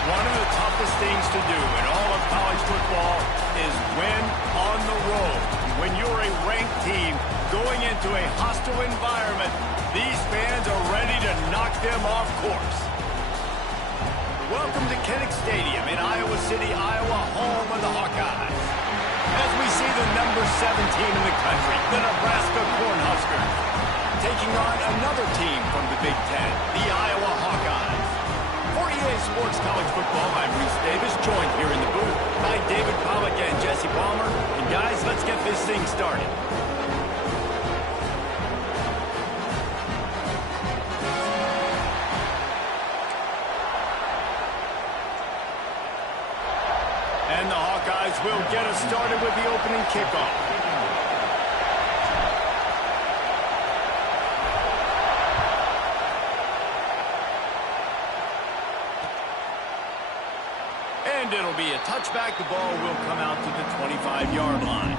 One of the toughest things to do in all of college football is win on the road. When you're a ranked team going into a hostile environment, these fans are ready to knock them off course. Welcome to Kinnick Stadium in Iowa City, Iowa, home of the Hawkeyes. As we see the number 17 in the country, the Nebraska Cornhuskers, taking on another team from the Big Ten, the Iowa Hawkeyes. For EA Sports College Football, I'm Reese Davis, joined here in the booth by David Pollack and Jesse Palmer. And guys, let's get this thing started. And the Hawkeyes will get us started with the opening kickoff. And it'll be a touchback. The ball will come out to the 25-yard line.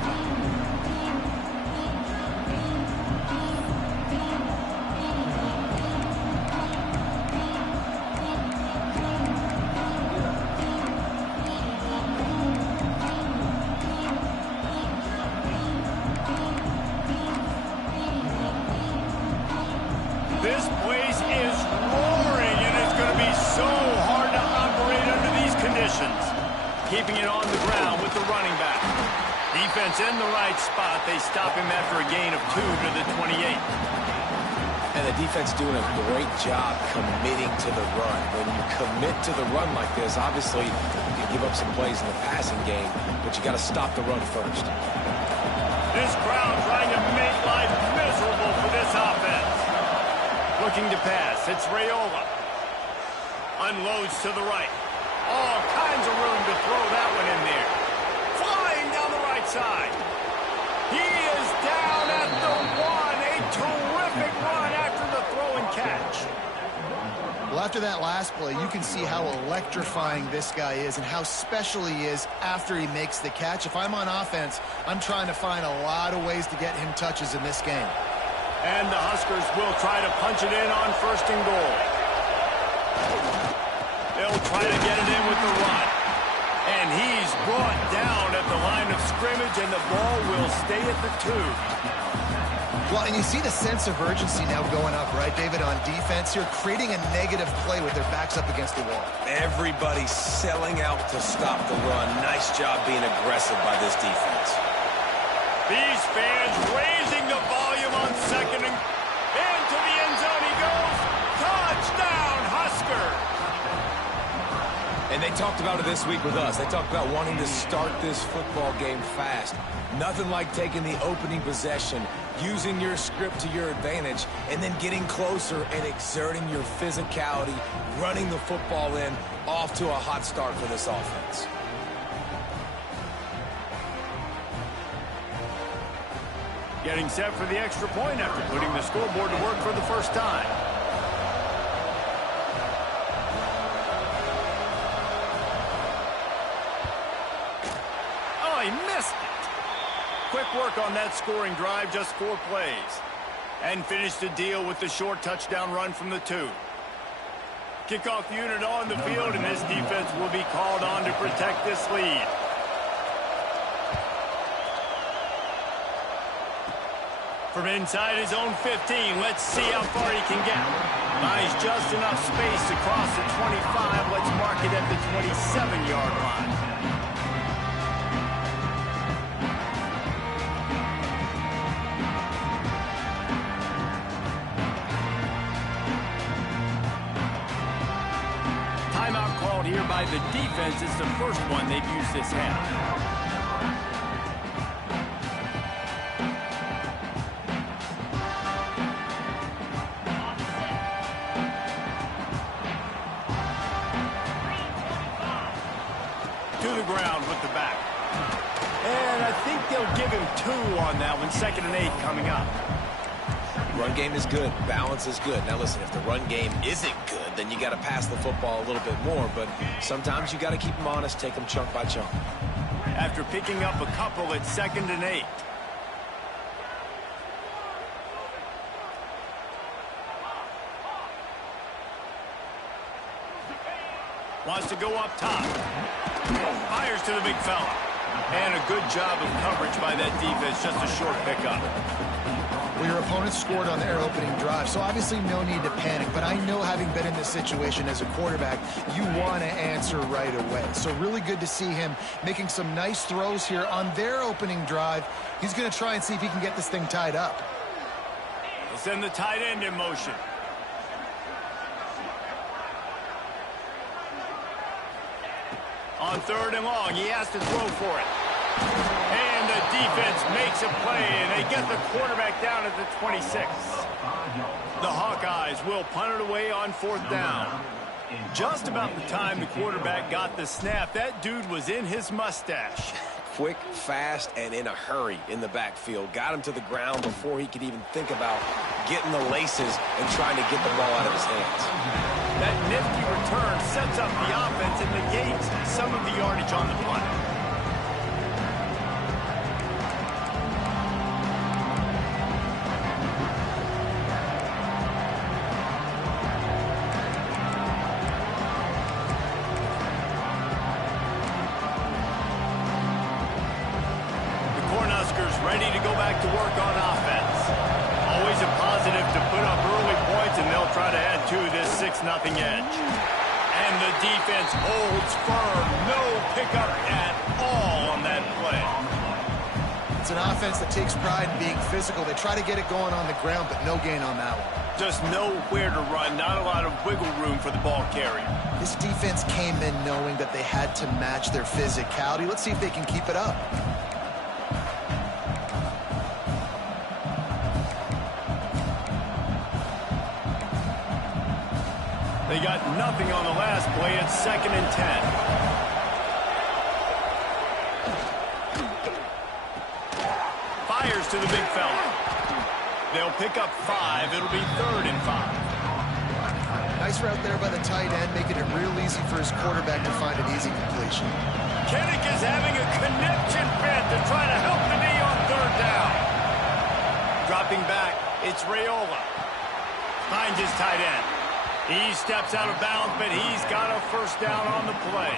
This place is roaring, and it's going to be so hard to operate under these conditions. Keeping it on the ground with the running back. Defense in the right spot. They stop him after a gain of 2 to the 28. And the defense doing a great job committing to the run. When you commit to the run like this, obviously you can give up some plays in the passing game, but you got to stop the run first. This crowd trying to make life miserable for this offense. Looking to pass. It's Raiola. Unloads to the right. All kinds of room to throw that one in there. Flying down the right side. He is down at the 1. A terrific run after the throw and catch. Well, after that last play, you can see how electrifying this guy is and how special he is after he makes the catch. If I'm on offense, I'm trying to find a lot of ways to get him touches in this game. And the Huskers will try to punch it in on 1st and goal. They'll try to get it in with the run. And he's brought down at the line of scrimmage, and the ball will stay at the 2. Well, and you see the sense of urgency now going up, right, David, on defense here, creating a negative play with their backs up against the wall. Everybody's selling out to stop the run. Nice job being aggressive by this defense. These fans raising the volume on 2nd and into the end zone he goes. Touchdown, Huskers! And they talked about it this week with us. They talked about wanting to start this football game fast. Nothing like taking the opening possession, using your script to your advantage, and then getting closer and exerting your physicality, running the football in, off to a hot start for this offense. Getting set for the extra point after putting the scoreboard to work for the first time. Oh, he missed it. Quick work on that scoring drive, just 4 plays. And finished the deal with the short touchdown run from the 2. Kickoff unit on the field, and this defense will be called on to protect this lead. From inside his own 15, let's see how far he can get. Buys just enough space to cross the 25. Let's mark it at the 27-yard line. Timeout called here by the defense. It's the first one they've used this half. Ground with the back. And I think they'll give him 2 on that one. 2nd and 8 coming up. Run game is good. Balance is good. Now listen, if the run game isn't good, then you got to pass the football a little bit more. But sometimes you got to keep them honest, take them chunk by chunk. After picking up a couple at 2nd and 8. Wants to go up top. Fires to the big fella. And a good job of coverage by that defense. Just a short pickup. Well, your opponent scored on their opening drive, so obviously no need to panic. But I know, having been in this situation as a quarterback, you want to answer right away. So really good to see him making some nice throws here on their opening drive. He's going to try and see if he can get this thing tied up. He'll send the tight end in motion. On 3rd and long, he has to throw for it. And the defense makes a play, and they get the quarterback down at the 26. The Hawkeyes will punt it away on 4th down. Just about the time the quarterback got the snap, that dude was in his mustache. Quick, fast, and in a hurry in the backfield. Got him to the ground before he could even think about getting the laces and trying to get the ball out of his hands. That nifty return sets up the offense and negates some of the yardage on the punt. Ready to go back to work on offense. Always a positive to put up early points, and they'll try to add to this 6-0 edge. And the defense holds firm. No pickup at all on that play. It's an offense that takes pride in being physical. They try to get it going on the ground, but no gain on that one. Just nowhere to run. Not a lot of wiggle room for the ball carrier. This defense came in knowing that they had to match their physicality. Let's see if they can keep it up. They got nothing on the last play. It's 2nd and 10. Fires to the big fella. They'll pick up 5. It'll be 3rd and 5. Nice route there by the tight end, making it real easy for his quarterback to find an easy completion. Kinnick is having a connection fit to try to help the knee on 3rd down. Dropping back, it's Raiola. Finds his tight end. He steps out of bounds, but he's got a 1st down on the play.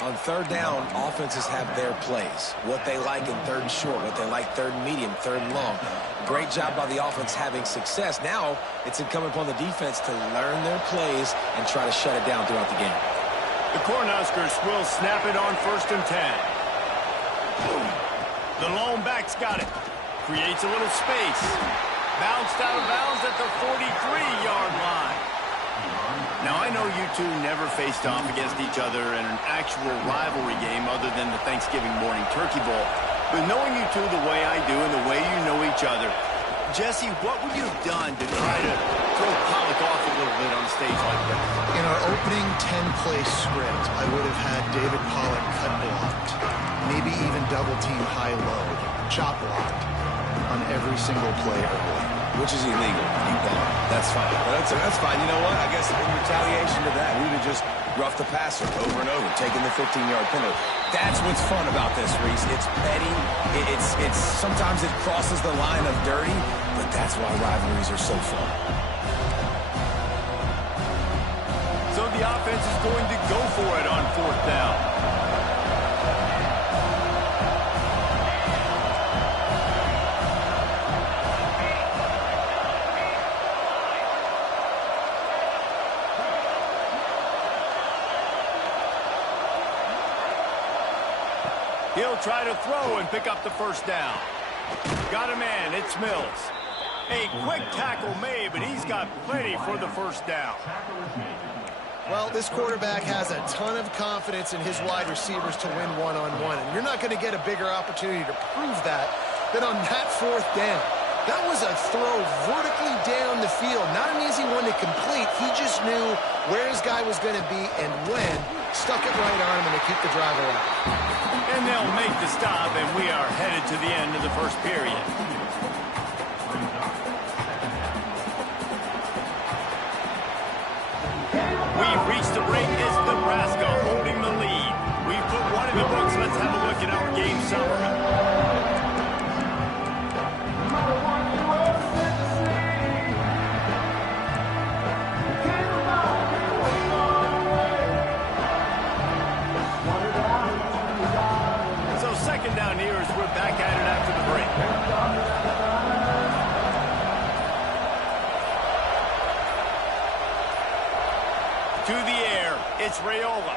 On 3rd down, offenses have their plays. What they like in 3rd and short, what they like 3rd and medium, 3rd and long. Great job by the offense having success. Now it's incumbent upon the defense to learn their plays and try to shut it down throughout the game. The Cornhuskers will snap it on 1st and 10. The lone back's got it. Creates a little space. Bounced out of bounds at the 43-yard line. Now, I know you two never faced off against each other in an actual rivalry game other than the Thanksgiving morning turkey bowl. But knowing you two the way I do and the way you know each other, Jesse, what would you have done to try to throw Pollock off a little bit on a stage like this? In our opening 10-play script, I would have had David Pollock cut blocked, maybe even double-team high-low, chop blocked on every single play early. Which is illegal. That's fine. That's fine. You know what? I guess in retaliation to that, we would just rough the passer over and over, taking the 15-yard penalty. That's what's fun about this, Reese. It's petty. It's sometimes it crosses the line of dirty, but that's why rivalries are so fun. So the offense is going to go for it on 4th down. He'll try to throw and pick up the 1st down. Got a man. It's Mills. A quick tackle made, but he's got plenty for the 1st down. Well, this quarterback has a ton of confidence in his wide receivers to win one-on-one, and you're not going to get a bigger opportunity to prove that than on that 4th down. That was a throw vertically down the field. Not an easy one to complete. He just knew where his guy was going to be and when. Stuck it right on him, and they keep the drive alive. And they'll make the stop, and we are headed to the end of the 1st period. We've reached the break. It's Nebraska holding the lead. We've put one in the books. Let's have a look at our game summary. It's Raiola.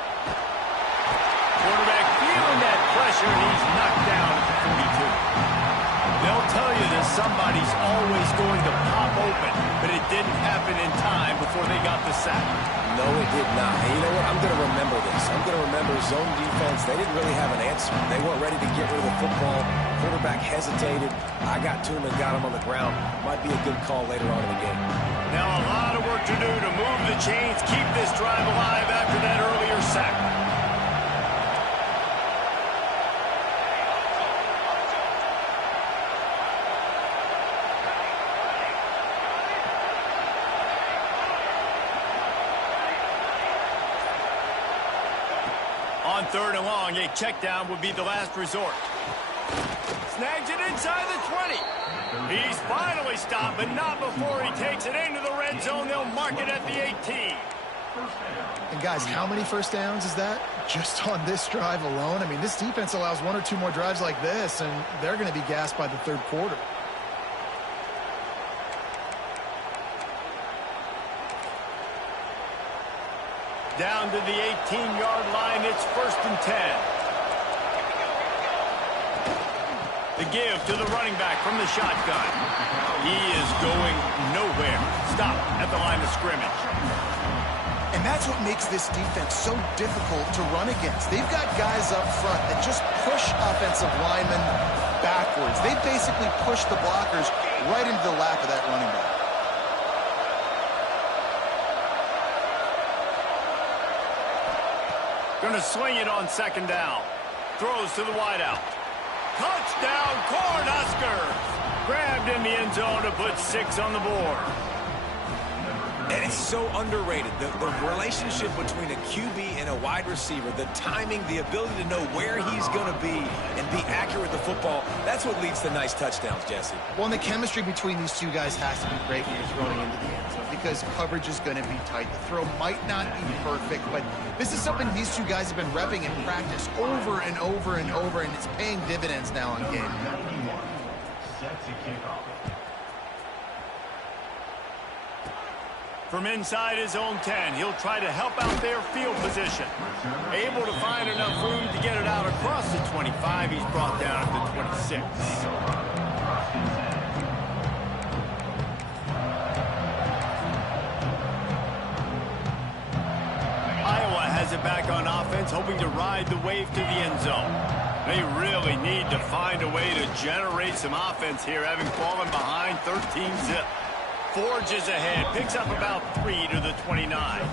Quarterback feeling that pressure, and he's knocked down at the 42. They'll tell you that somebody's always going to pop open, but it didn't happen in time before they got the sack. No, it did not. And you know what? I'm going to remember this. I'm going to remember zone defense. They didn't really have an answer. They weren't ready to get rid of the football. Quarterback hesitated. I got to him and got him on the ground. Might be a good call later on in the game. Now a lot of work to do to move the chains, keep this drive alive after that earlier sack. On 3rd and long, a check down would be the last resort. Snags it inside the 20. He's finally stopped, but not before he takes it into the red zone. They'll mark it at the 18. And guys, how many first downs is that? Just on this drive alone? I mean, this defense allows 1 or 2 more drives like this, and they're going to be gassed by the 3rd quarter. Down to the 18-yard line, it's 1st and 10. The give to the running back from the shotgun. He is going nowhere. Stop at the line of scrimmage. And that's what makes this defense so difficult to run against. They've got guys up front that just push offensive linemen backwards. They basically push the blockers right into the lap of that running back. Going to sling it on 2nd down. Throws to the wideout. Touchdown, Cornhuskers! Grabbed in the end zone to put 6 on the board. And it's so underrated. The relationship between a QB and a wide receiver, the timing, the ability to know where he's going to be and be accurate with the football, that's what leads to nice touchdowns, Jesse. Well, and the chemistry between these two guys has to be great when you're throwing into the end zone because coverage is going to be tight. The throw might not be perfect, but this is something these two guys have been repping in practice over and over and over, and it's paying dividends now on game. From inside his own 10, he'll try to help out their field position. Able to find enough room to get it out across the 25. He's brought down at the 26. Iowa has it back on offense, hoping to ride the wave to the end zone. They really need to find a way to generate some offense here, having fallen behind 13-zip. Forges ahead, picks up about 3 to the 29.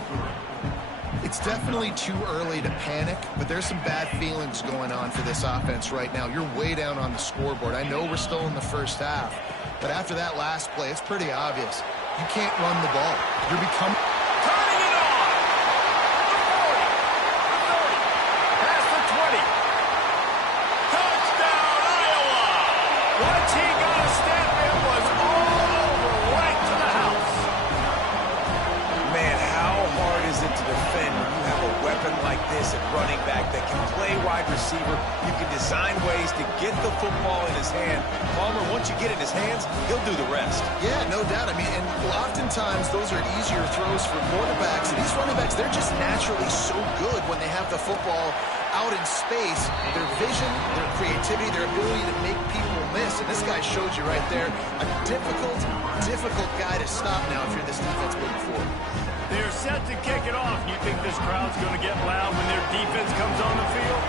It's definitely too early to panic, but there's some bad feelings going on for this offense right now. You're way down on the scoreboard. I know we're still in the first half, but after that last play, it's pretty obvious. You can't run the ball. You're becoming... Turning it on! The 40, the 30, past the 20. Touchdown, Iowa! Once he got a step, it was all over, right to the house. Man, how hard is it to defend when you have a weapon like this at running back that can play wide receiver? You can design ways to get the football in his hand. Palmer, once you get it in his hands, he'll do the rest. Yeah, no doubt. I mean, and oftentimes those are easier throws for quarterbacks. And these running backs, they're just naturally so good when they have the football out in space. Their vision, their creativity, their ability to make people miss. And this guy showed you right there, a difficult guy to stop now if you're this defense moving forward. They're set to kick it off. You think this crowd's going to get loud when their defense comes on the field?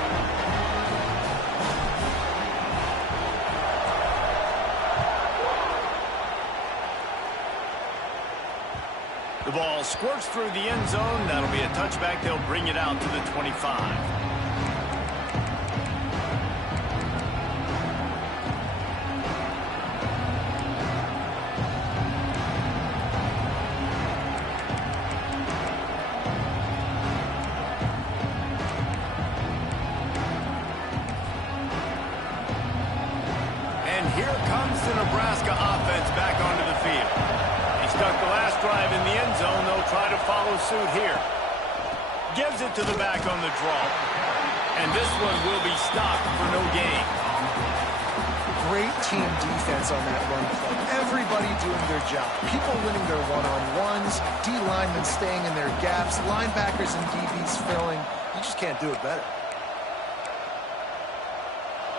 The ball squirts through the end zone. That'll be a touchback. They'll bring it out to the 25. Here comes the Nebraska offense back onto the field. He stuck the last drive in the end zone. They'll try to follow suit here. Gives it to the back on the draw. And this one will be stopped for no gain. great team defense on that run play. Everybody doing their job. People winning their one-on-ones, D linemen staying in their gaps, linebackers and DBs filling. You just can't do it better.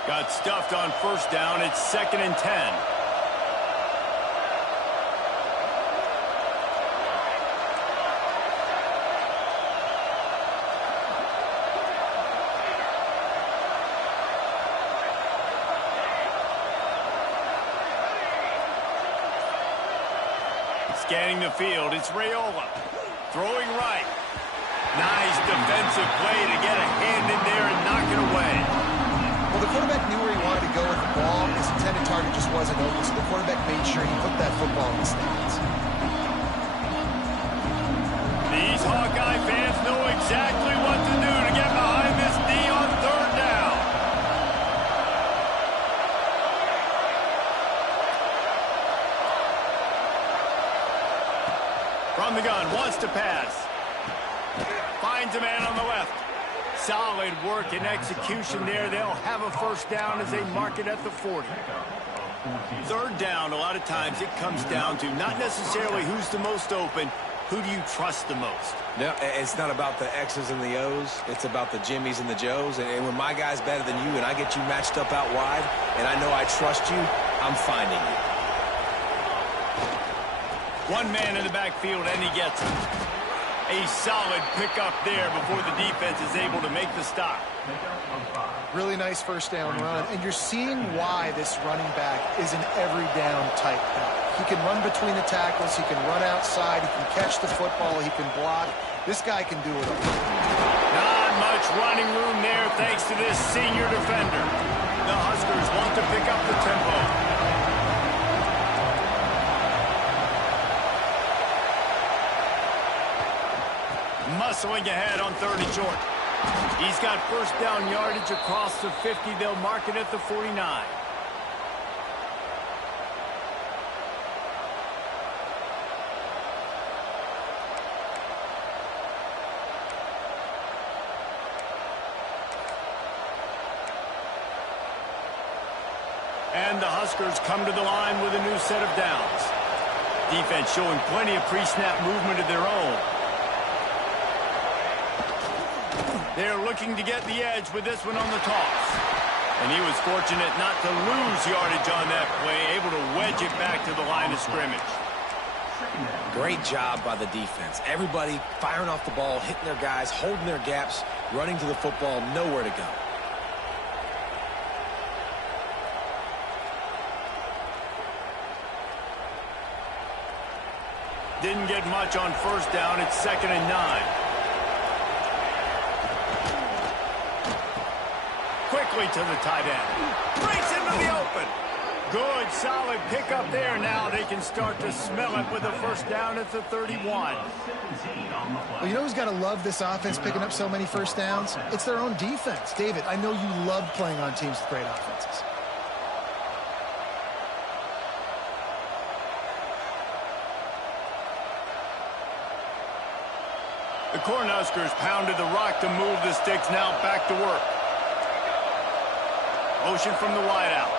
Got stuffed on first down. It's 2nd and 10. Scanning the field, it's Raiola. Throwing right. Nice defensive play to get a hand in there and knock it away. Well, the quarterback knew where he wanted to go with the ball. His intended target just wasn't open, so the quarterback made sure he put that football in the stands. These Hawkeye fans know exactly what to do to get behind this D on 3rd down. From the gun, wants to pass. Finds a man on the left. Solid work and execution there. They'll have a first down as they mark it at the 40. 3rd down, a lot of times it comes down to not necessarily who's the most open, who do you trust the most? No, it's not about the X's and the O's. It's about the Jimmies and the Joes. And when my guy's better than you and I get you matched up out wide and I know I trust you, I'm finding you. One man in the backfield, and he gets it. A solid pickup there before the defense is able to make the stop. Really nice first down run, and you're seeing why this running back is an every down type back. He can run between the tackles, he can run outside, he can catch the football, he can block. This guy can do it all. Not much running room there thanks to this senior defender. The Huskers want to pick up the tempo. Muscling ahead on 3rd and short. He's got first down yardage across the 50. They'll mark it at the 49. And the Huskers come to the line with a new set of downs. Defense showing plenty of pre-snap movement of their own. They're looking to get the edge with this one on the toss. And he was fortunate not to lose yardage on that play, able to wedge it back to the line of scrimmage. Great job by the defense. Everybody firing off the ball, hitting their guys, holding their gaps, running to the football, nowhere to go. Didn't get much on first down. It's 2nd and 9. Quickly to the tight end. Breaks into the open. Good, solid pickup there. Now they can start to smell it with a first down at the 31. Well, you know who's got to love this offense picking up so many first downs? It's their own defense. David, I know you love playing on teams with great offenses. The Cornhuskers pounded the rock to move the sticks. Now back to work. Motion from the wideout.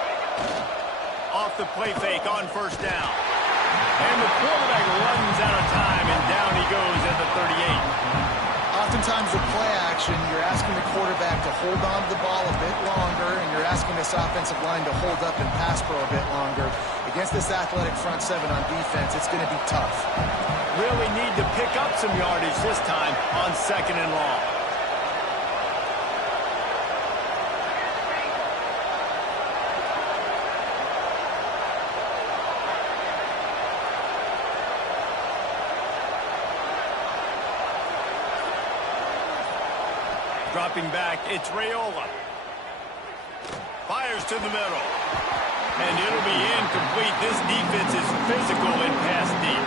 Off the play fake on first down. And the quarterback runs out of time, and down he goes at the 38. Oftentimes with play action, you're asking the quarterback to hold on to the ball a bit longer, and you're asking this offensive line to hold up and pass pro a bit longer. Against this athletic front seven on defense, it's going to be tough. Really need to pick up some yardage this time on 2nd and long. Dropping back, it's Raiola. Fires to the middle. And it'll be incomplete. This defense is physical and pass deep.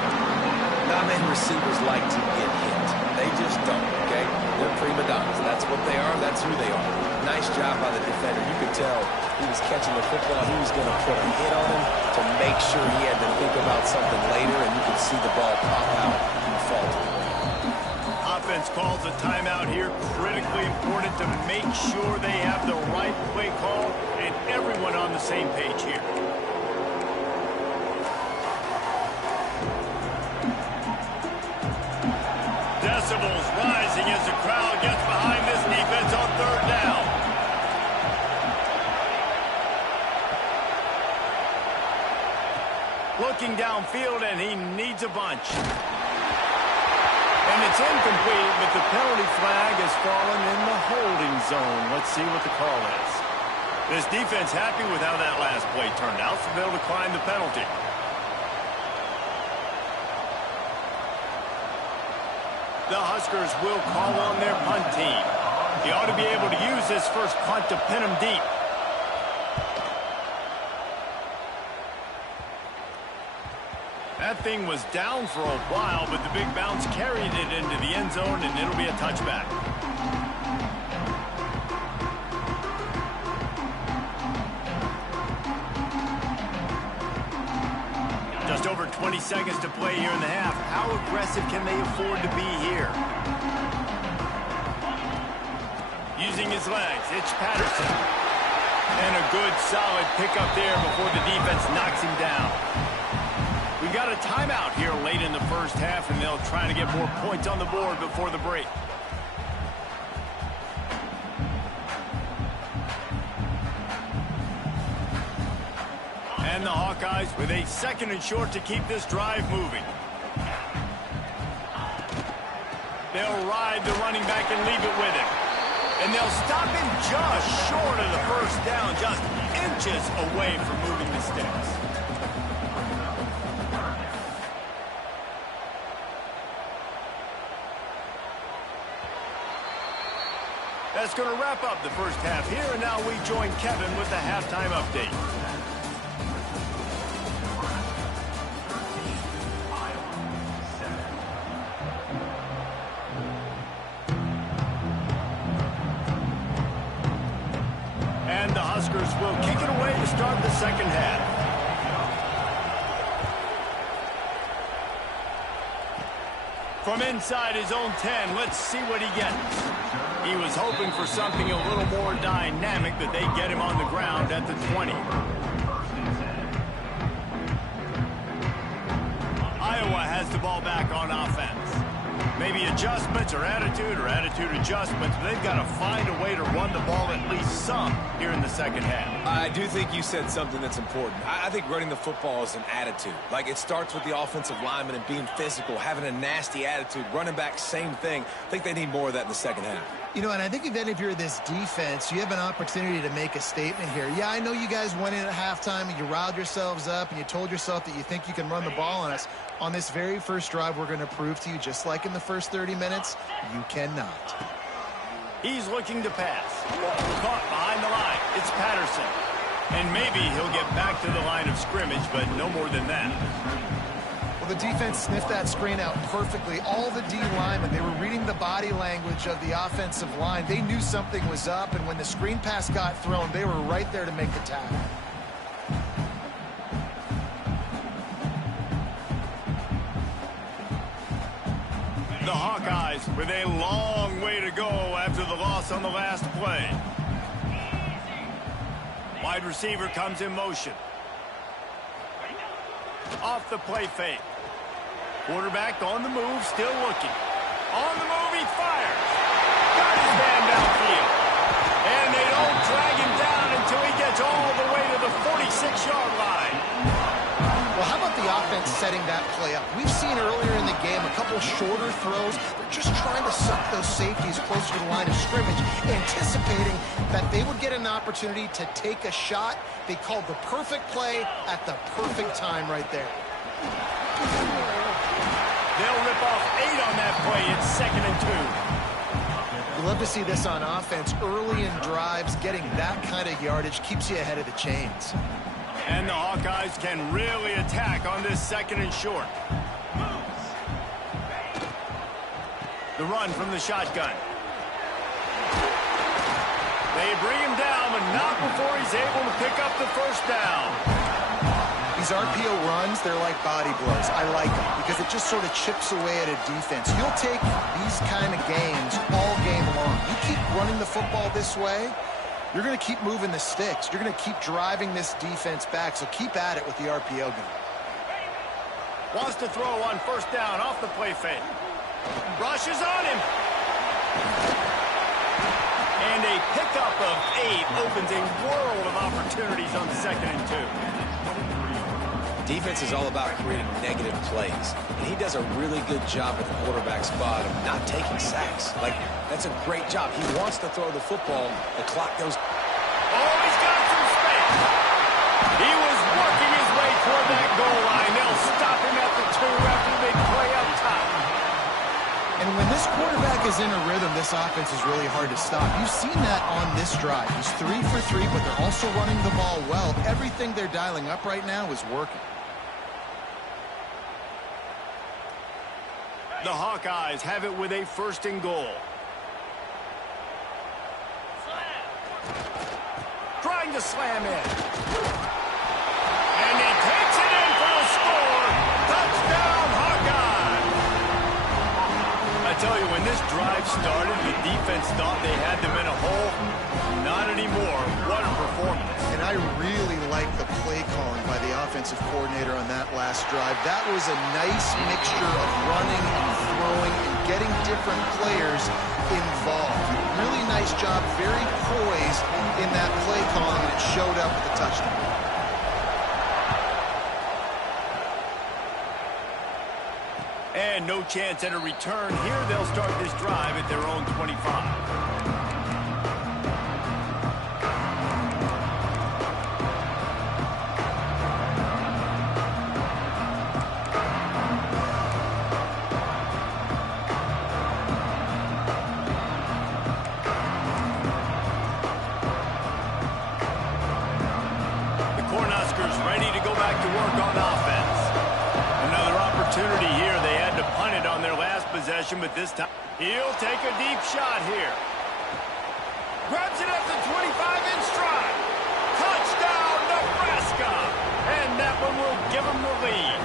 Not many receivers like to get hit. They just don't, okay? They're prima donnas. That's what they are. That's who they are. Nice job by the defender. You could tell he was catching the football. He was going to put a hit on him to make sure he had to think about something later, and you could see the ball pop out and fall to the ground. defense calls a timeout here. Critically important to make sure they have the right play call and everyone on the same page here. Decibels rising as the crowd gets behind this defense on third down. Looking downfield, and he needs a bunch. And it's incomplete, but the penalty flag has fallen in the holding zone. Let's see what the call is. This defense happy with how that last play turned out, so they'll decline the penalty. The Huskers will call on their punt team. He ought to be able to use this first punt to pin him deep. That thing was down for a while, but the big bounce carried it into the end zone, and it'll be a touchback. Just over 20 seconds to play here in the half. How aggressive can they afford to be here? Using his legs, it's Patterson. And a good, solid pickup there before the defense knocks him down. We got a timeout here late in the first half, and they'll try to get more points on the board before the break. And the Hawkeyes with a 2nd and short to keep this drive moving. They'll ride the running back and leave it with him. And they'll stop him just short of the first down, just inches away from moving the sticks. That's going to wrap up the first half here, and now we join Kevin with the halftime update. And the Huskers will kick it away to start the second half. From inside his own 10, let's see what he gets. He was hoping for something a little more dynamic, but they get him on the ground at the 20. Iowa has the ball back on offense. Maybe adjustments or attitude adjustments, but they've got to find a way to run the ball at least some here in the second half. I do think you said something that's important. I think running the football is an attitude. Like, it starts with the offensive lineman and being physical, having a nasty attitude. Running back, same thing. I think they need more of that in the second half. You know, and I think even if you're this defense, you have an opportunity to make a statement here. Yeah, I know you guys went in at halftime and you riled yourselves up and you told yourself that you think you can run the ball on us. On this very first drive, we're going to prove to you, just like in the first 30 minutes, you cannot. He's looking to pass. Caught behind the line. It's Patterson. And maybe he'll get back to the line of scrimmage, but no more than that. Well, the defense sniffed that screen out perfectly. All the D linemen, they were reading the body language of the offensive line. They knew something was up, and when the screen pass got thrown, they were right there to make the tackle. The Hawkeyes with a long way to go after the loss on the last play. Wide receiver comes in motion. Off the play fake. Quarterback on the move, still looking. On the move, he fires. Got his man downfield. And they don't drag him down until he gets all the way to the 46-yard line. Well, how about the offense setting that play up? We've seen earlier in the game a couple shorter throws. They're just trying to suck those safeties closer to the line of scrimmage, anticipating that they would get an opportunity to take a shot. They called the perfect play at the perfect time right there. They'll rip off 8 on that play. It's 2nd and 2. You love to see this on offense. Early in drives, getting that kind of yardage keeps you ahead of the chains. And the Hawkeyes can really attack on this 2nd and short. The run from the shotgun. They bring him down, but not before he's able to pick up the first down. He's These RPO runs, they're like body blows. I like them because it just sort of chips away at a defense. You'll take these kind of games all game long. You keep running the football this way, you're going to keep moving the sticks. You're going to keep driving this defense back, so keep at it with the RPO game. Wants to throw on first down off the play fake. Rushes on him. And a pickup of 8 opens a world of opportunities on 2nd and 2. Defense is all about creating negative plays. And he does a really good job at the quarterback spot of not taking sacks. Like, that's a great job. He wants to throw the football. The clock goes. Oh, he's got some space. He was working his way toward that goal line. They'll stop him at the 2 after the big play up top. And when this quarterback is in a rhythm, this offense is really hard to stop. You've seen that on this drive. He's 3 for 3, but they're also running the ball well. Everything they're dialing up right now is working. The Hawkeyes have it with a 1st and goal. Trying to slam in. And he takes it in for a score. Touchdown, Hawkeyes! I tell you, when this drive started, the defense thought they had them in a hole. Not anymore. What a performance. And I really like the play calling by the offensive coordinator on that last drive. That was a nice mixture of running and throwing and getting different players involved. Really nice job, very poised in that play calling, and it showed up with the touchdown. And no chance at a return here. They'll start this drive at their own 25. Ready to go back to work on offense. Another opportunity here. They had to punt it on their last possession, but this time he'll take a deep shot here. Grabs it at the 25 in stride. Touchdown, Nebraska! And that one will give them the lead.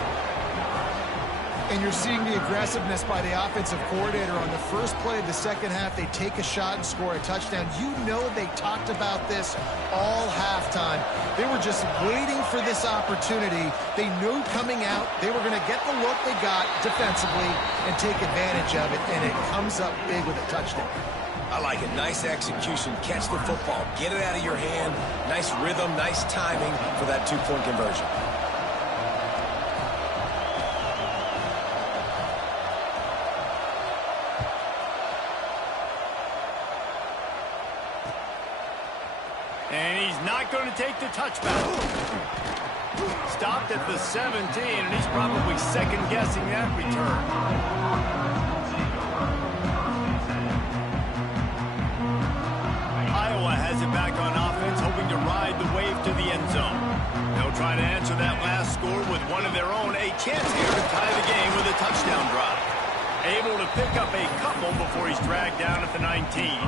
And you're seeing the aggressiveness by the offensive coordinator on the first play of the second half. They take a shot and score a touchdown. You know they talked about this all halftime. They were just waiting for this opportunity. They knew coming out they were going to get the look they got defensively and take advantage of it, and it comes up big with a touchdown. I like it. Nice execution. Catch the football. Get it out of your hand. Nice rhythm, nice timing for that 2-point conversion. And he's not going to take the touchback. Stopped at the 17, and he's probably second-guessing that return. Iowa has it back on offense, hoping to ride the wave to the end zone. They'll try to answer that last score with one of their own. A chance here to tie the game with a touchdown drive. Able to pick up a couple before he's dragged down at the 19.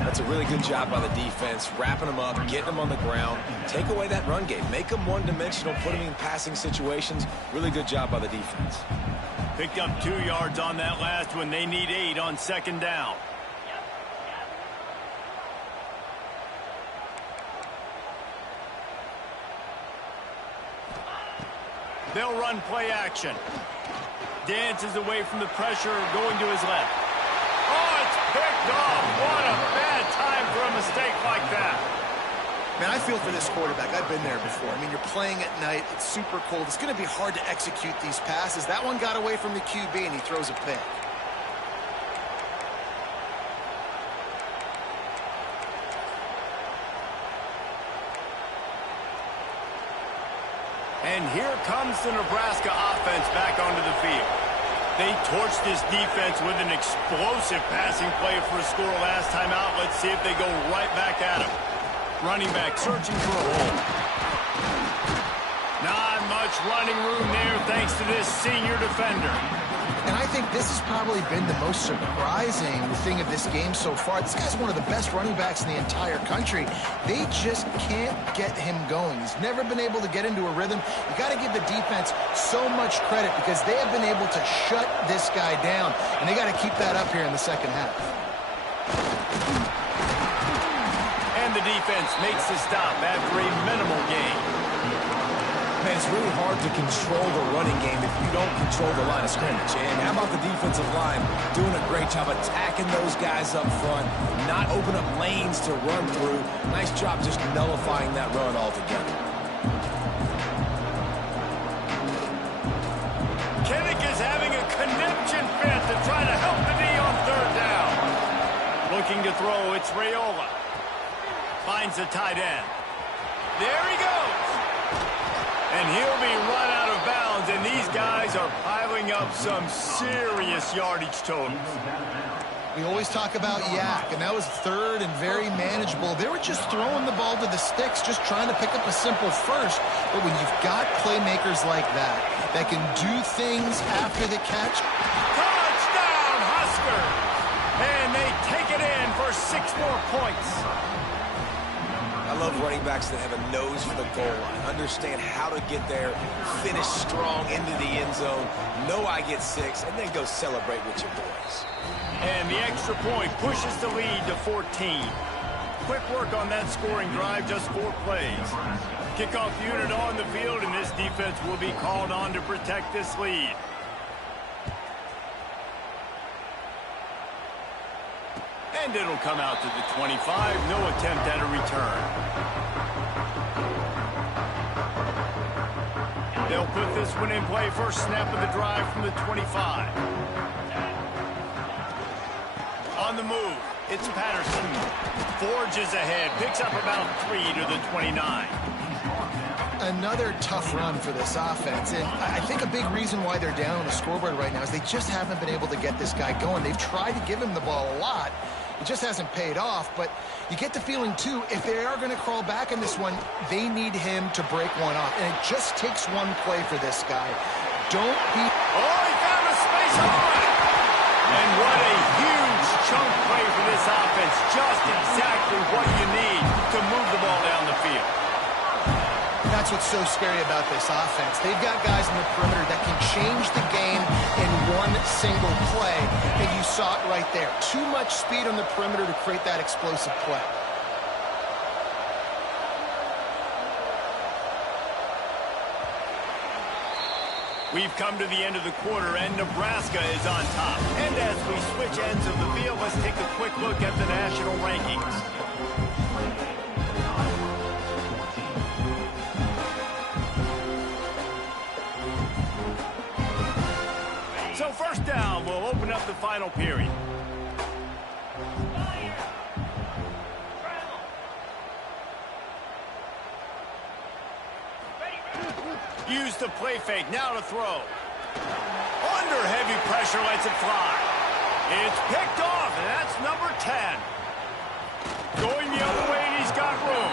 That's a really good job by the defense, wrapping them up, getting them on the ground. Take away that run game. Make them one-dimensional, put them in passing situations. Really good job by the defense. Picked up 2 yards on that last one. They need 8 on second down. They'll run play action. Dances away from the pressure, going to his left. Oh, it's picked off. What a bad time for a mistake like that. Man, I feel for this quarterback. I've been there before. I mean, you're playing at night. It's super cold. It's going to be hard to execute these passes. That one got away from the QB, and he throws a pick. And here comes the Nebraska offense back onto the field. They torched this defense with an explosive passing play for a score last time out. Let's see if they go right back at him. Running back searching for a hole. Not much running room there thanks to this senior defender. And I think this has probably been the most surprising thing of this game so far. This guy's one of the best running backs in the entire country. They just can't get him going. He's never been able to get into a rhythm. You got to give the defense so much credit because they have been able to shut this guy down, and they got to keep that up here in the second half. And the defense makes the stop after a minimal gain. Man, it's really hard to control the running game if you don't control the line of scrimmage. And how about the defensive line doing a great job attacking those guys up front, not open up lanes to run through. Nice job just nullifying that run altogether. Kinnick is having a connection fit to try to help the D on third down. Looking to throw, it's Raiola. Finds the tight end. There he goes. And he'll be run out of bounds, and these guys are piling up some serious yardage totals. We always talk about Yak, and that was third and very manageable. They were just throwing the ball to the sticks, just trying to pick up a simple first. But when you've got playmakers like that can do things after the catch. Touchdown, Huskers! And they take it in for 6 more points. I love running backs that have a nose for the goal line, understand how to get there, finish strong into the end zone, know I get 6, and then go celebrate with your boys. And the extra point pushes the lead to 14. Quick work on that scoring drive, just 4 plays. Kickoff unit on the field, and this defense will be called on to protect this lead. And it'll come out to the 25. No attempt at a return. They'll put this one in play. First snap of the drive from the 25. On the move, it's Patterson. Forges ahead. Picks up about 3 to the 29. Another tough run for this offense, and I think a big reason why they're down on the scoreboard right now is they just haven't been able to get this guy going. They've tried to give him the ball a lot. It just hasn't paid off, but you get the feeling, too, if they are going to crawl back in this one, they need him to break one off, and it just takes one play for this guy. Don't be... Oh, he found a space hole! And what a huge chunk play for this offense. Just exactly what you need to move the ball down the field. That's what's so scary about this offense. They've got guys in the perimeter that can change the game in one single play, and you saw it right there. Too much speed on the perimeter to create that explosive play. We've come to the end of the quarter, and Nebraska is on top. And as we switch ends of the field, let's take a quick look at the national rankings. So first down, we'll open up the final period. Use the play fake, now to throw. Under heavy pressure, lets it fly. It's picked off, and that's number 10. Going the other way, and he's got room.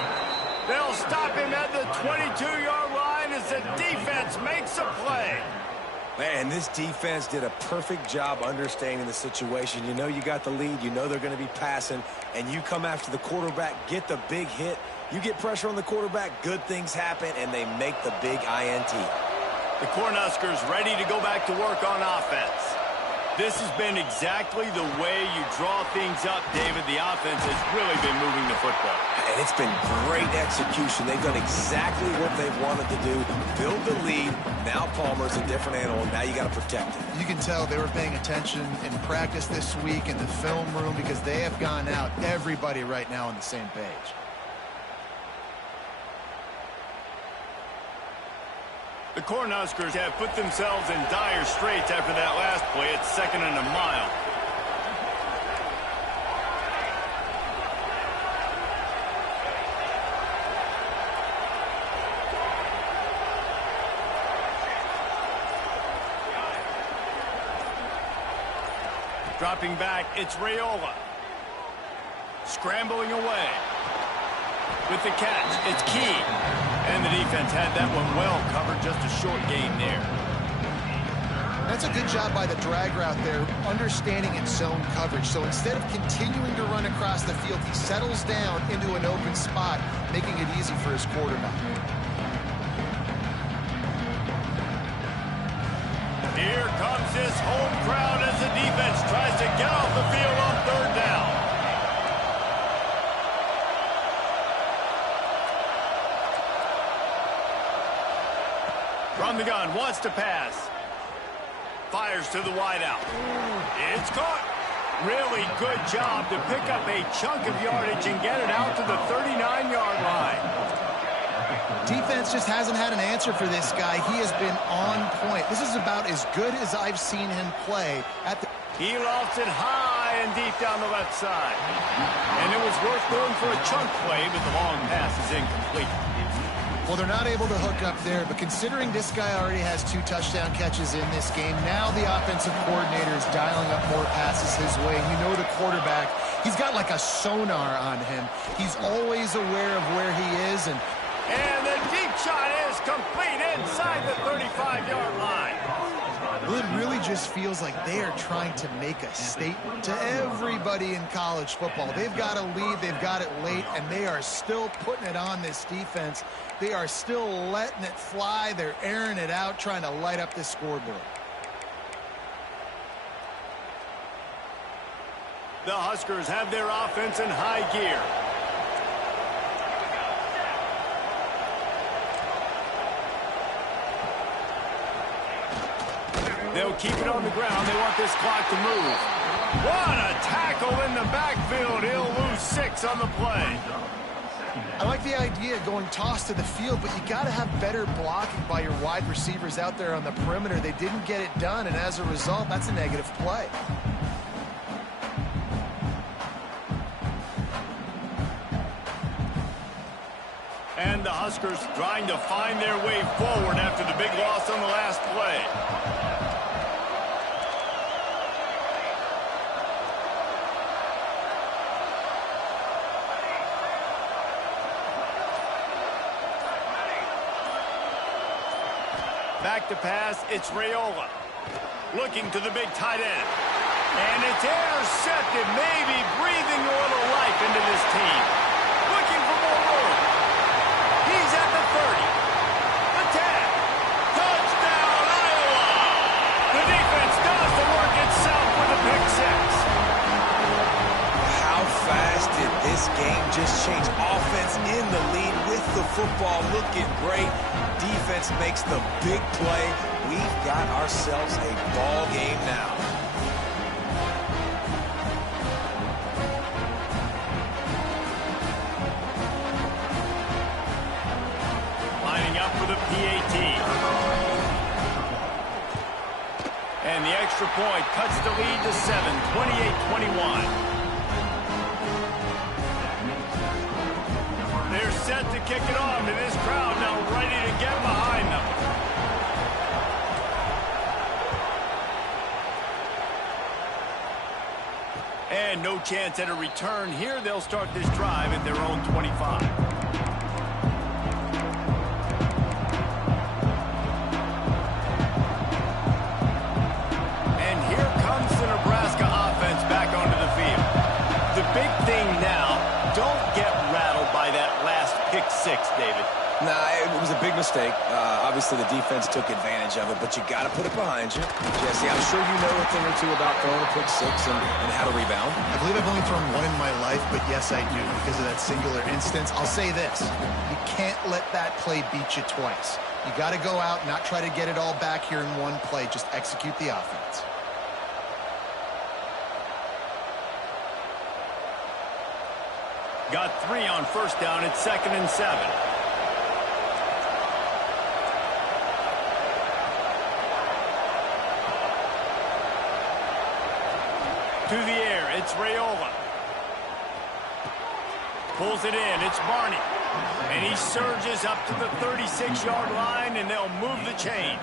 They'll stop him at the 22-yard line as the defense makes a play. Man, this defense did a perfect job understanding the situation. You know you got the lead. You know they're going to be passing. And you come after the quarterback, get the big hit. You get pressure on the quarterback, good things happen, and they make the big INT. The Cornhuskers ready to go back to work on offense. This has been exactly the way you draw things up, David. The offense has really been moving the football. And it's been great execution. They've done exactly what they've wanted to do. Build the lead. Now Palmer's a different animal. Now you got to protect him. You can tell they were paying attention in practice this week in the film room because they have gone out, everybody right now on the same page. The Cornhuskers have put themselves in dire straits after that last play. It's 2nd and a mile. Dropping back, it's Raiola. Scrambling away. With the catch, it's Key. And the defense had that one well covered, just a short gain there. That's a good job by the drag route there, understanding its zone coverage. So instead of continuing to run across the field, he settles down into an open spot, making it easy for his quarterback. Here comes this home crowd as the defense tries to get off the field on third down. From the gun, wants to pass. Fires to the wideout. It's caught. Really good job to pick up a chunk of yardage and get it out to the 39-yard line. Defense just hasn't had an answer for this guy. He has been on point. This is about as good as I've seen him play. He lofts it high and deep down the left side. And it was worth going for a chunk play, but the long pass is incomplete. Well, they're not able to hook up there, but considering this guy already has 2 touchdown catches in this game, now the offensive coordinator is dialing up more passes his way. And you know the quarterback, he's got like a sonar on him. He's always aware of where he is. And the deep shot is complete inside the 35-yard line. Well, it really just feels like they are trying to make a statement to everybody in college football. They've got a lead, they've got it late, and they are still putting it on this defense. They are still letting it fly. They're airing it out, trying to light up this scoreboard. The Huskers have their offense in high gear. They'll keep it on the ground. They want this clock to move. What a tackle in the backfield. He'll lose 6 on the play. I like the idea of going toss to the field, but you got to have better blocking by your wide receivers out there on the perimeter. They didn't get it done, and as a result, that's a negative play. And the Huskers trying to find their way forward after the big loss on the last play. Back to pass, it's Raiola. Looking to the big tight end. And it's intercepted, maybe breathing a little life into this team. Looking for more room. He's at the 30. The 10. Touchdown, Iowa! The defense does the work itself with a pick 6. How fast did this game just change? Offense in the lead with the football, looking great. Defense makes the big play. We've got ourselves a ball game now. Lining up for the PAT. And the extra point cuts the lead to 7, 28-21. They're set to kick it off, and this crowd now ready to get behind them. And no chance at a return here. They'll start this drive at their own 25. And here comes the Nebraska offense back onto the field. The big thing now, don't get rattled by that last pick 6, David. Nah, it was a big mistake. Obviously, the defense took advantage of it, but you got to put it behind you. Jesse, I'm sure you know a thing or two about throwing a pick 6 and how to rebound. I believe I've only thrown 1 in my life, but yes, I do because of that singular instance. I'll say this. You can't let that play beat you twice. You got to go out, not try to get it all back here in one play. Just execute the offense. Got 3 on first down. It's 2nd and 7. To the air, it's Raiola. Pulls it in, it's Barney. And he surges up to the 36-yard line, and they'll move the chains.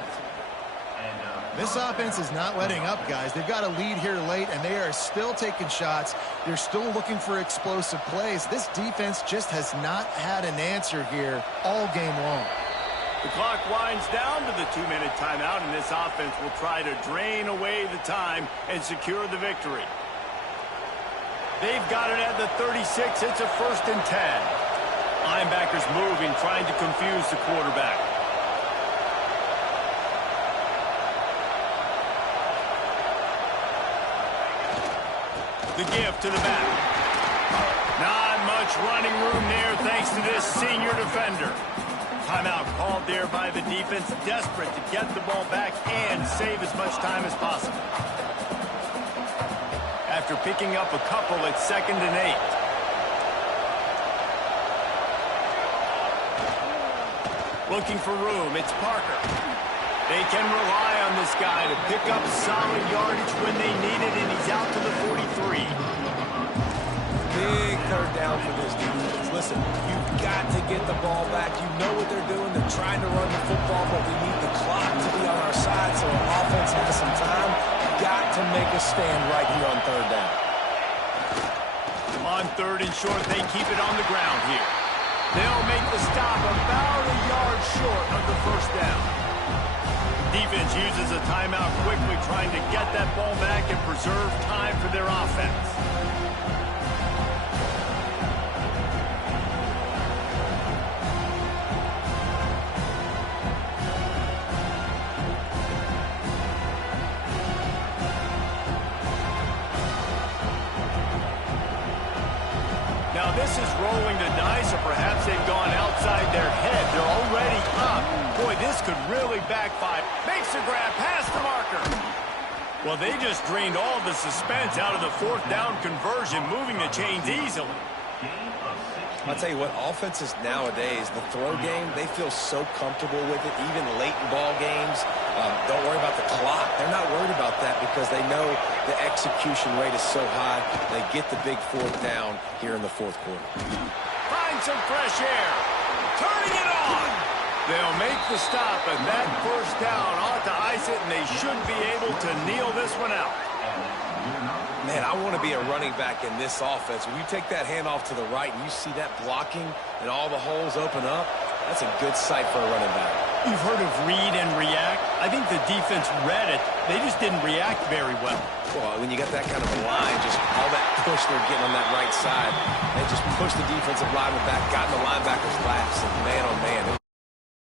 This offense is not letting up, guys. They've got a lead here late, and they are still taking shots. They're still looking for explosive plays. This defense just has not had an answer here all game long. The clock winds down to the 2-minute timeout, and this offense will try to drain away the time and secure the victory. They've got it at the 36. It's a 1st and 10. Linebackers moving, trying to confuse the quarterback. The give to the back. Not much running room there thanks to this senior defender. Timeout called there by the defense, desperate to get the ball back and save as much time as possible. After picking up a couple, it's 2nd and 8. Looking for room, it's Parker. They can rely on this guy to pick up solid yardage when they need it, and he's out to the 43. Big 3rd down for this defense. Listen, you've got to get the ball back. You know what they're doing. They're trying to run the football, but we need the clock to be on our side so our offense has some time. Got to make a stand right here on 3rd down. On 3rd and short, they keep it on the ground here. They'll make the stop about a yard short of the 1st down. Defense uses a timeout quickly, trying to get that ball back and preserve time for their offense. Now this is rolling the dice, or perhaps they've gone outside their head. They're already up. Boy, this could really backfire. Makes the grab past the marker. Well, they just drained all the suspense out of the 4th down conversion, moving the chains easily. I'll tell you what, offenses nowadays, the throw game, they feel so comfortable with it, even late in ball games. Don't worry about the clock. They're not worried about that because they know the execution rate is so high. They get the big 4th down here in the 4th quarter. Find some fresh air. Turning it on. They'll make the stop, and that 1st down ought to ice it, and they should be able to kneel this one out. Man, I want to be a running back in this offense. When you take that handoff to the right and you see that blocking and all the holes open up, that's a good sight for a running back. You've heard of read and react. I think the defense read it. They just didn't react very well. Well, when you got that kind of a line, just all that push they're getting on that right side, they just pushed the defensive lineman back, got in the linebacker's laps, and man, oh man,